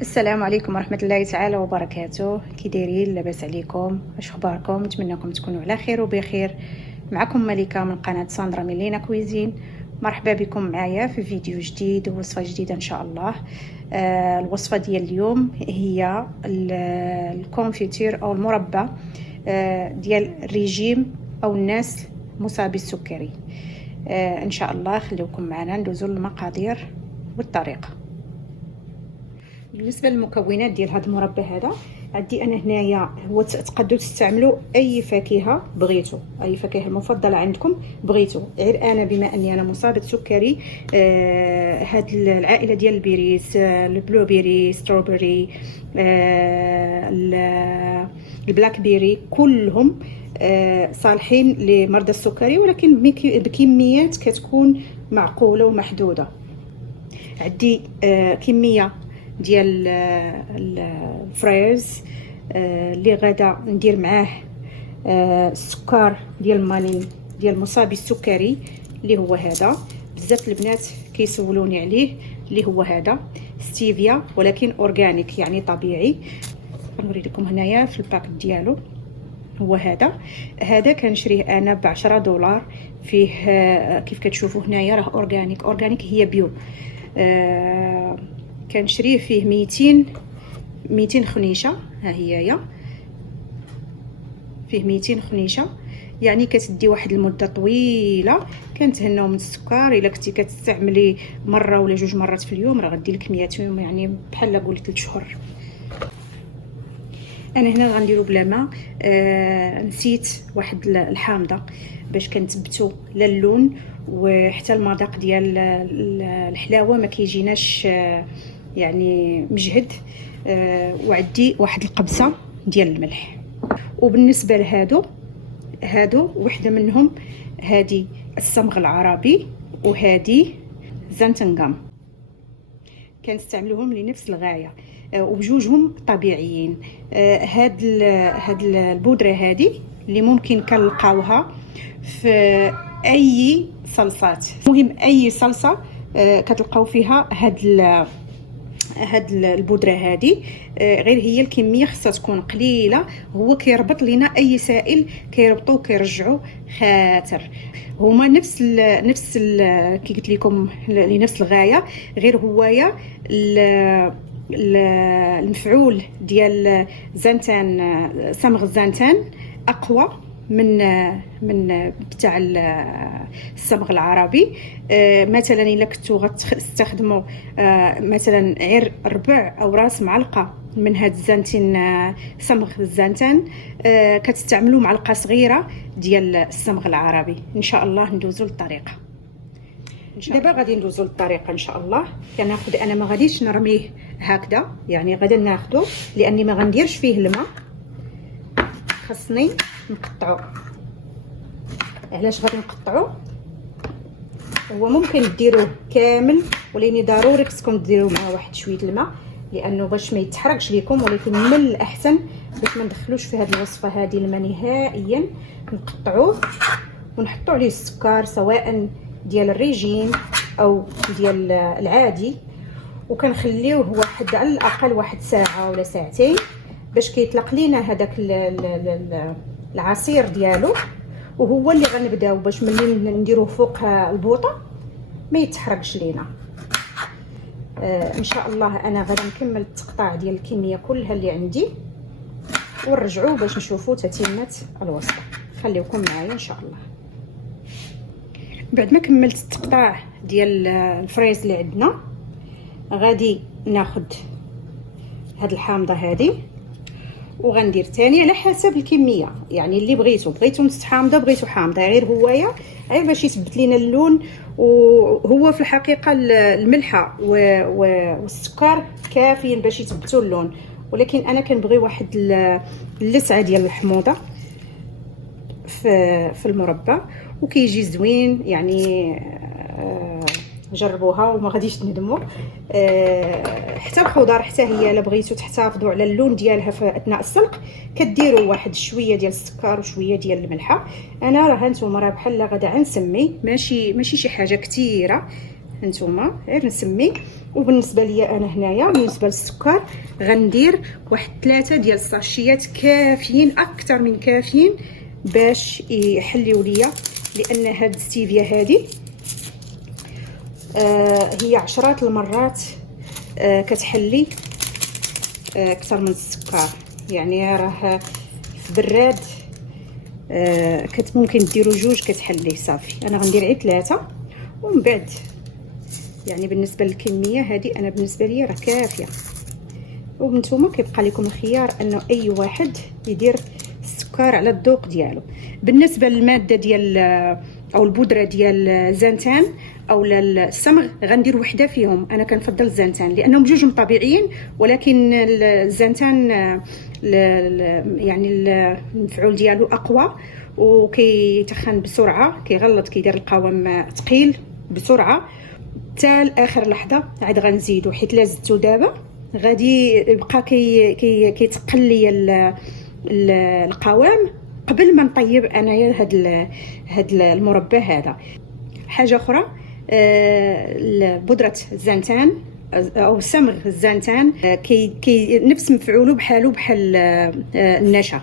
السلام عليكم ورحمة الله تعالى وبركاته. كي دايرين؟ لاباس عليكم؟ اش اخباركم؟ نتمنىكم تكونوا على خير وبخير. معكم ملكة من قناة ساندرا ميلينا كويزين. مرحبا بكم معايا في فيديو جديد ووصفة جديدة ان شاء الله. الوصفة ديال اليوم هي الكونفيتير او المربى ديال الريجيم او الناس مصابي السكري. ان شاء الله خليكم معنا ندوزو للمقادير والطريقة. بالنسبه للمكونات ديال هذا المربى هذا عندي انا هنايا هو تقدروا تستعملوا اي فاكهه بغيتوا، اي فاكهه المفضله عندكم بغيتوا. غير انا بما اني انا مصابه سكري هاد العائله ديال البيريز، البلو بيري، ستروبري، البلاك بيري، كلهم صالحين لمرضى السكري، ولكن بكميات كتكون معقوله ومحدوده. عندي كميه ديال الفريز اللي غادا ندير معاه السكر ديال المانين ديال مصابي السكري اللي هو هذا. بزاف البنات كيسولوني عليه، اللي هو هذا ستيفيا ولكن اورغانيك يعني طبيعي. غنوري لكم هنايا في الباك ديالو. هو هذا كنشريه انا ب10 دولار. فيه كيف كتشوفوا هنايا راه اورغانيك هي بيو. كنشريه فيه 200 خنيشه. ها هي فيه 200 خنيشه، يعني كتدي واحد المده طويله. كنتهناو من السكر. الا كنتي كتستعملي مره ولا جوج مرات في اليوم راه غدير لك 200، يعني بحال قول 3 شهور. انا هنا غنديرو بلا ما. نسيت واحد الحامضه باش كنثبتو لا اللون وحتى المذاق ديال الحلاوه ما كيجيناش يعني مجهد. وعندي واحد القبصه ديال الملح. وبالنسبه هادو وحده منهم هادي الصمغ العربي وهادي زنتنغام. كنستعملوهم لنفس الغايه وبجوجهم طبيعيين. هاد البودره هادي اللي ممكن كنلقاوها في اي صلصات، مهم اي صلصه كتلقاو فيها هاد البودره هادي. غير هي الكميه خصها تكون قليله. هو كيربط لينا اي سائل كيربطوه كيرجعوا خاطر هما نفس كي قلت لكم لنفس الغايه. غير هوايا المفعول ديال زنتان، صمغ الزنتان اقوى من بتاع الصمغ العربي. مثلا الا كنتو غتستخدموا مثلا غير ربع او راس معلقه من هاد الزنتين، صمغ الزنتان، كتستعملوا معلقه صغيره ديال الصمغ العربي. ان شاء الله ندوزو للطريقه. دابا غادي ندوزو للطريقه ان شاء الله. كناخذ انا ما غاديش نرميه هكذا، يعني غادي ناخذه لاني ما غنديرش فيه الماء. خاصني نقطعو. علاش غادي نقطعو؟ هو ممكن ديروه كامل، ولكن ضروري خصكم ديروا معاه واحد شويه الماء لانه باش ما يتحرقش لكم. ولكن من الاحسن باش ما ندخلوش في هذه الوصفه هذه الماء نهائيا، نقطعوه ونحطوا عليه السكر سواء ديال الريجيم او ديال العادي، وكنخليوه واحد على الاقل واحد ساعه ولا ساعتين باش كيطلق لينا هذاك العصير ديالو. وهو اللي غنبداو باش ملي نديروه فوق البوطه ما يتحرقش لينا. ان شاء الله انا غادي نكمل التقطاع ديال الكميه كلها اللي عندي ونرجعوا باش نشوفوا تتمه الوصفه. خليكم معايا ان شاء الله. بعد ما كملت التقطاع ديال الفريز اللي عندنا، غادي ناخذ هاد الحامضه هذه وغندير تاني على حسب الكميه، يعني اللي بغيتو نص حامضه بغيتو حامضه. غير هوايا غير باش يثبت لينا اللون. وهو في الحقيقه الملحه والسكر كافيين باش يثبتوا اللون، ولكن انا كنبغي واحد اللسعه ديال الحموضه في المربى وكيجي زوين. يعني جربوها وما غاديش تندموا. حتى الخضر حتى هي الا بغيتو تحتفظوا على اللون ديالها في اثناء السلق كديروا واحد شويه ديال السكر وشويه ديال الملحه. انا راه هانتوما راه بحال غادا غنسمي، ماشي شي حاجه كثيره. هانتوما غير نسمي. وبالنسبه ليا انا هنايا بالنسبه للسكر غندير واحد 3 ديال الساشيات كافيين، اكثر من كافيين باش يحليو ليا، لان هاد ستيفيا هادي هي عشرات المرات كتحلي اكثر من السكر. يعني راه في براد ممكن ديروا 2 كتحليه صافي. انا غندير غير 3 ومن بعد يعني بالنسبه للكميه هذه انا بالنسبه لي راه كافيه. وانتم كيبقى لكم الخيار انه اي واحد يدير السكر على الذوق ديالو. بالنسبه للماده ديال او البودره ديال زنتان او الصمغ غندير وحده فيهم. انا كنفضل الزنتان لانهم جوج طبيعيين، ولكن الزنتان يعني المفعول ديالو اقوى وكيتخن بسرعه، كيغلط، كيدير القوام ثقيل بسرعه. حتى لاخر لحظه عاد غنزيدو، حيت لا زدتو دابا غادي يبقى كيتقل ليا القوام قبل ما نطيب انايا هاد المربى هذا. حاجه اخرى، بودره الزنتان او صمغ الزنتان كي نفس مفعوله بحال النشا.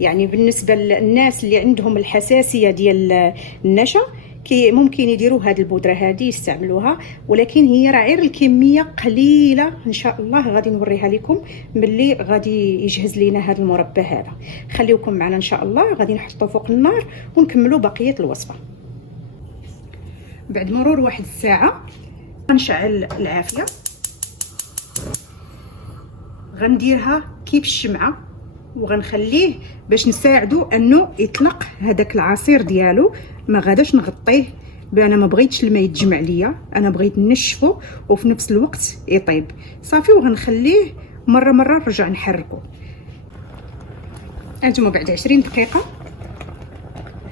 يعني بالنسبه للناس اللي عندهم الحساسيه ديال النشا ممكن يديروا هذه البودره هذه يستعملوها، ولكن هي راه غير الكميه قليله. ان شاء الله غادي نوريها لكم ملي غادي يجهز لينا هذا المربى هذا. خليوكم معنا ان شاء الله، غادي نحطو فوق النار ونكملوا بقيه الوصفه. بعد مرور واحد الساعه غنشعل العافيه، غنديرها كيف الشمعه وغنخليه باش نساعدو انه يطلق هذاك العصير ديالو. ما غاداش نغطيه، انا ما بغيتش الماء يتجمع ليا، انا بغيت نشفه وفي نفس الوقت يطيب صافي. وغنخليه مره نرجع نحركه. هانتوما بعد 20 دقيقه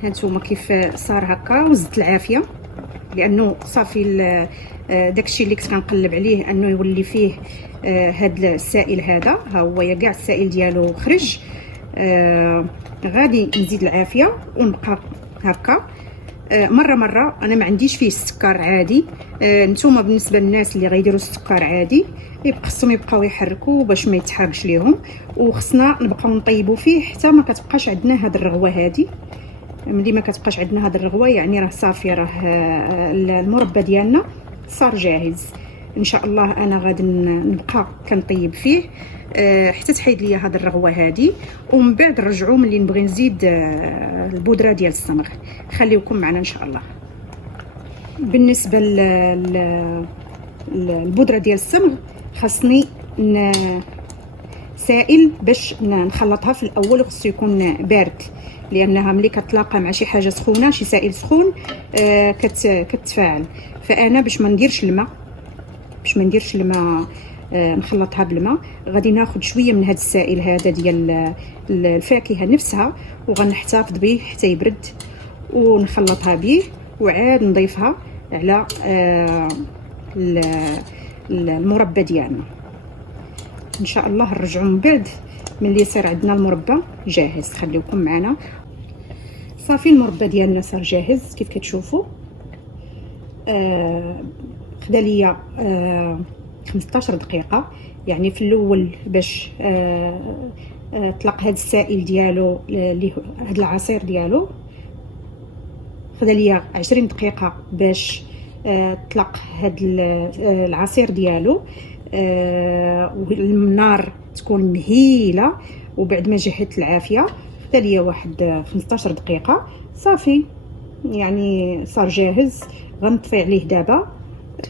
هانتوما كيف صار هكا، وزدت العافيه لانه صافي داكشي اللي كنت كنقلب عليه انه يولي فيه هذا السائل هذا. ها هو كاع السائل ديالو خرج. غادي نزيد العافيه ونبقى هكا مره. انا ما عنديش فيه السكر عادي. نتوما بالنسبه للناس اللي غيديروا السكر عادي خصهم يبقاو يحركوا باش ما يتحرقش ليهم. وخصنا نبقاو نطيبوا فيه حتى ما كتبقاش عندنا هاد الرغوه هادي. ملي ما كتبقاش عندنا هاد الرغوه يعني راه صافي، راه المربى ديالنا صار جاهز. ان شاء الله انا غادي نبقى كنطيب فيه حتى تحيد ليا هاد الرغوه هادي، ومن بعد نرجعوا ملي نبغي نزيد البودره ديال الصمغ. خليوكم معنا ان شاء الله. بالنسبه للبودره ديال الصمغ خاصني سائل باش نخلطها في الاول، وخصو يكون بارد لانها ملي كتلاقى مع شي حاجه سخونه، شي سائل سخون كتفاعل. فانا باش ما نديرش الماء نخلطها بالماء، غادي ناخذ شويه من هذا السائل هذا ديال الفاكهه نفسها وغنحتفظ به حتى يبرد، ونخلطها به وعاد نضيفها على المربى ديالنا. ان شاء الله نرجعوا من بعد ملي يصير عندنا المربى جاهز. خليوكم معنا. صافي المربى ديالنا صار جاهز كيف كتشوفوا. خدا ليا 15 دقيقه يعني في الاول باش طلق هذا السائل ديالو اللي هذا العصير ديالو. خدا ليا 20 دقيقه باش طلق هذا العصير ديالو، والنار تكون مهيله. وبعد ما جهدت العافيه خدا ليا واحد 15 دقيقه صافي يعني صار جاهز. غنطفي عليه دابا.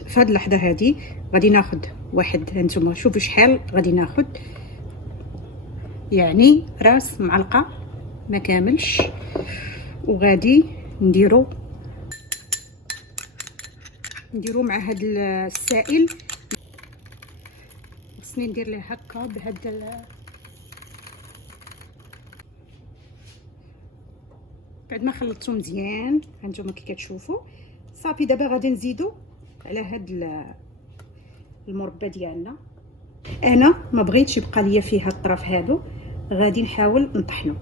في هذه اللحظه هذه غادي ناخذ واحد، هانتوما شوفوا شحال غادي ناخذ، يعني راس معلقه ما كاملش، وغادي نديرو مع هذا السائل. خصني ندير ليه هكا بهذا بعد ما خلطته مزيان. هانتوما كي كتشوفوا صافي. دابا غادي نزيدو على هاد المربى ديالنا. انا ما بغيتش يبقى ليا فيه هاد الطرف هادو، غادي نحاول نطحنو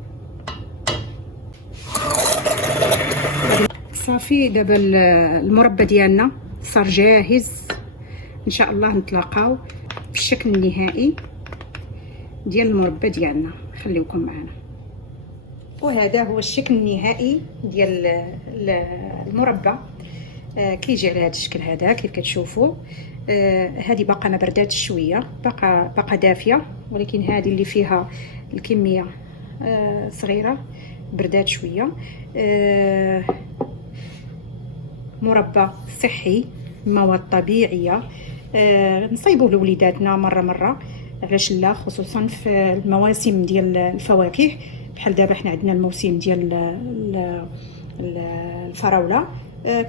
صافي. دابا المربى ديالنا صار جاهز. ان شاء الله نتلاقاو في الشكل النهائي ديال المربى ديالنا. خليوكم معنا. وهذا هو الشكل النهائي ديال المربى. كيجي على هذا الشكل هذا كيف كتشوفوا. هذه باقا ما برداتش شويه، باقا دافيه، ولكن هذه اللي فيها الكميه صغيره بردات شويه. مربى صحي، مواد طبيعيه، نصايبوه لوليداتنا مره علاش لا، خصوصا في المواسم ديال الفواكه. بحال دابا حنا عندنا الموسم ديال الفراوله.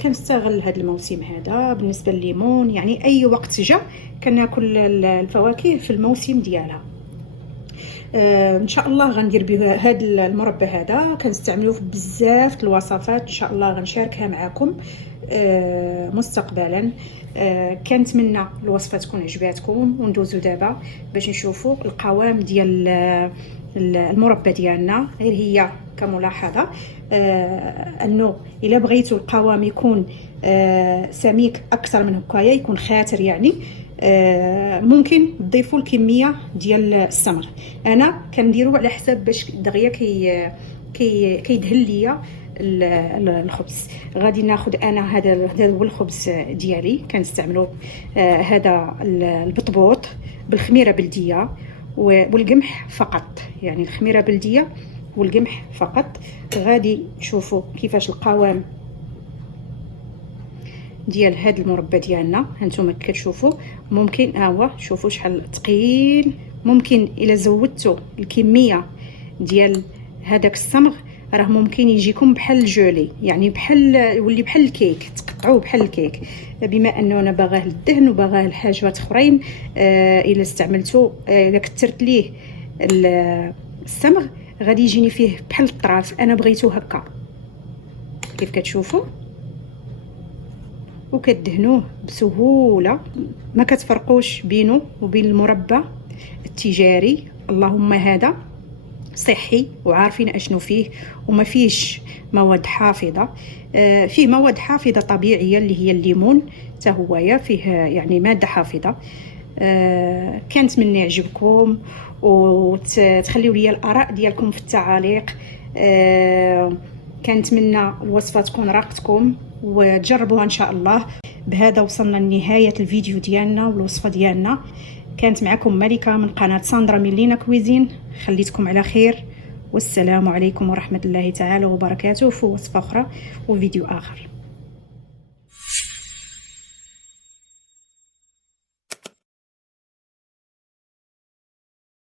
كنستغل هذا الموسم هذا بالنسبه لليمون، يعني اي وقت جا كناكل الفواكه في الموسم ديالها. ان شاء الله غندير به هذا المربى هذا، كنستعملوه في بزاف الوصفات. ان شاء الله غنشاركها معكم مستقبلا. كنتمنى الوصفه تكون عجباتكم، وندوزو دابا باش نشوفوا القوام ديال المربى ديالنا. غير هي كملاحظه انه الا بغيتوا القوام يكون سميك اكثر من هكايا، يكون خاتر يعني، ممكن تضيفوا الكميه ديال السمغ. انا كنديرو على حساب باش دغيا كيدهن ليا الخبز. غادي ناخذ انا هذا هو الخبز ديالي، كنستعملو هذا البطبوط بالخميره بلديه والقمح فقط، يعني الخميره بلديه والقمح فقط. غادي نشوفوا كيفاش القوام ديال هذا المربى ديالنا. هانتوما كتشوفوا ممكن هو شوفوا شحال ثقيل. ممكن الا زودتوا الكميه ديال هذاك الصمغ راه ممكن يجيكم بحال الجولي، يعني بحال يولي بحال الكيك، تقطعوه بحال الكيك. بما انه انا باغاه للدهن وباغاه لحاجات اخرين، الا استعملتو الا كثرت ليه الصمغ غادي يجيني فيه بحال الطراف. انا بغيتو هكا كيف كتشوفوا، وكدهنوه بسهوله، ما كتفرقوش بينه وبين المربى التجاري. اللهم هذا صحي وعارفين اشنو فيه، وما فيش مواد حافظه. فيه مواد حافظه طبيعيه اللي هي الليمون، حتى هو فيه يعني ماده حافظه. كنتمنى يعجبكم، وتخليوا لي الاراء ديالكم في التعاليق. كنتمنى الوصفه تكون راقتكم وتجربوها ان شاء الله. بهذا وصلنا لنهايه الفيديو ديالنا والوصفه ديالنا. كانت معكم ملكه من قناه ساندرا من لينا كويزين. خليتكم على خير، والسلام عليكم ورحمه الله تعالى وبركاته، في وصفه اخرى وفيديو اخر.